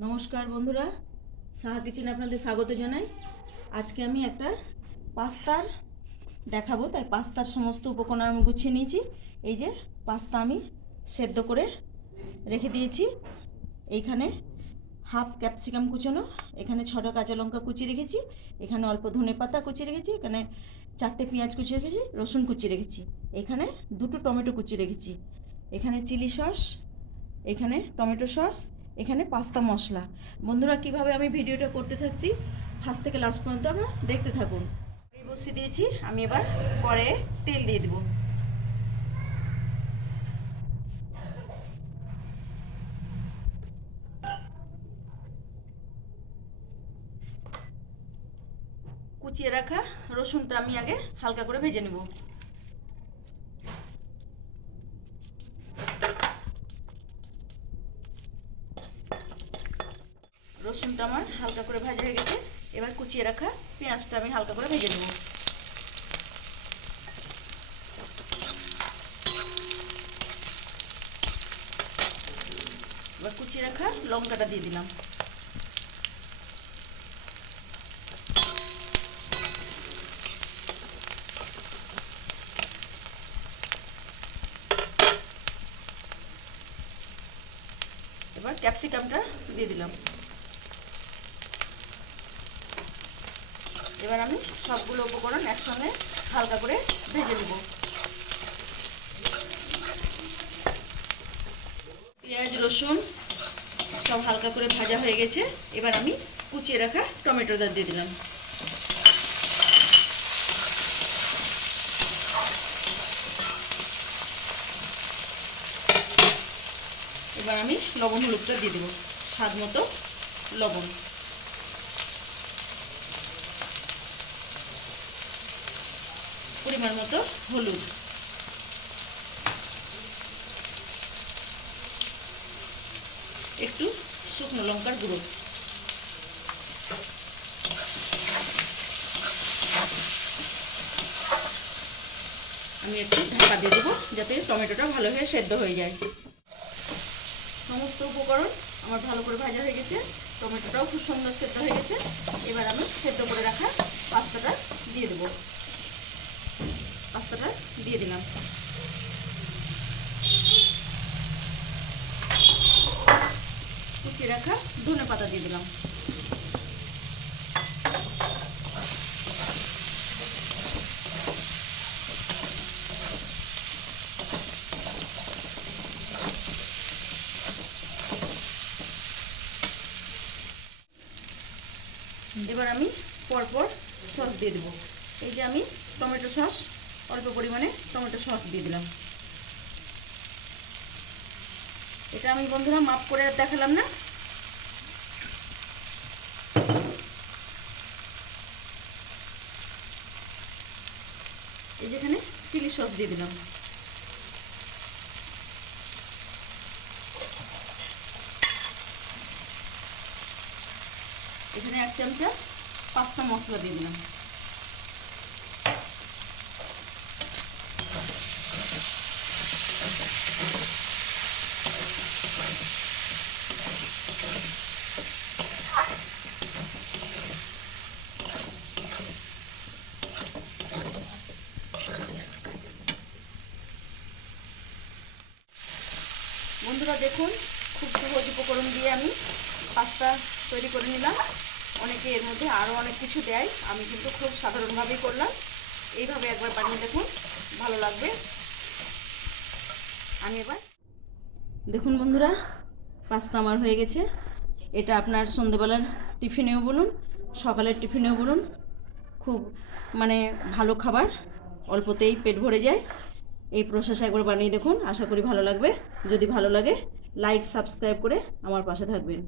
নমস্কার বন্ধুরা, সাহা কিচেনে আপনাদের স্বাগত জানাই। আজকে আমি একটা পাস্তার দেখাবো, তাই পাস্তার সমস্ত উপকরণ আমি গুছিয়ে নিয়েছি। এই যে পাস্তা আমি সেদ্ধ করে রেখে দিয়েছি। এইখানে হাফ ক্যাপসিকাম কুচানো, এখানে 6টা কাঁচা লঙ্কা কুচিয়ে রেখেছি, এখানে অল্প ধনে পাতা কুচিয়ে রেখেছি, এখানে 4টে পেঁয়াজ কুচিয়ে রেখেছি, রসুন কুচিয়ে রেখেছি, এখানে 2টো টমেটো কুচিয়ে রেখেছি, এখানে চিলি সস, এখানে টমেটো সস, এখানে পাস্তা মশলা। বন্ধুরা, কিভাবে আমি ভিডিওটা করতে থাকছি ফার্স্ট থেকে লাস্ট পর্যন্ত আপনারা দেখতে থাকুন। এই বসিয়ে দিয়েছি, আমি এবার কড়াইয়ে তেল দিয়ে দেবো। কুচিয়ে রাখা রসুনটা আমি আগে হালকা করে ভেজে নেব। রসুনটা আমার হালকা করে ভাজা হয়ে গেছে, এবার কুচিয়ে রাখা পেঁয়াজটা আমি হালকা করে ভেজে নেব। এবার কুচিয়ে রাখা লঙ্কাটা দিয়ে দিলাম। এবার ক্যাপসিকামটা দিয়ে দিলাম। এবার আমি সবগুলো উপকরণ একসঙ্গে হালকা করে ভেজে নেব। পেঁয়াজ রসুন সব হালকা করে ভাজা হয়ে গেছে, এবার আমি কুচিয়ে রাখা টমেটোটা দিয়ে দিলাম। এবার আমি লবণ হলুদটা দিয়ে দেবো, স্বাদ মতো লবণ, পরিমাণ মতো হলুদ, একটু শুকনো লঙ্কার গুঁড়ো। আমি একটু ঢাকা দিয়ে দেবো যাতে টমেটোটা ভালোভাবে সেদ্ধ হয়ে যায়। সমস্ত উপকরণ আমার ভালো করে ভাজা হয়ে গেছে, টমেটোটাও খুব সুন্দর সেদ্ধ হয়ে গেছে। এবার আমি সেদ্ধ করে রাখা পাস্তাটা দিয়ে দেবো। পাস্তাটা দিয়ে দিলাম। কুচিয়ে রাখা ধনে পাতা দিয়ে দিলাম। এবার আমি পরপর সস দিয়ে দেবো। এই যে আমি টমেটো সস, অল্প পরিমাণে টমেটো সস দিয়ে দিলাম। এটা আমি বন্ধুরা মাপ করে আর দেখালাম না। এই যেখানে চিলি সস দিয়ে দিলাম। এখানে 1 চামচা পাস্তা মশলা দিয়ে দিলাম। বন্ধুরা দেখুন, খুব সহজ উপকরণ দিয়ে আমি পাস্তা তৈরি করে নিলাম। অনেকে এর মধ্যে আরও অনেক কিছু দেয়, আমি কিন্তু খুব সাধারণভাবেই করলাম। এইভাবে একবার বানিয়ে দেখুন, ভালো লাগবে। আমি এবার দেখুন বন্ধুরা, পাস্তা আমার হয়ে গেছে। এটা আপনার সন্ধ্যেবেলার টিফিনেও বলুন, সকালের টিফিনেও বলুন, খুব ভালো খাবার, অল্পতেই পেট ভরে যায়। এই প্রসেস একবার বানিয়ে দেখুন, আশা করি ভালো লাগবে। যদি ভালো লাগে লাইক সাবস্ক্রাইব করে আমার পাশে থাকবেন।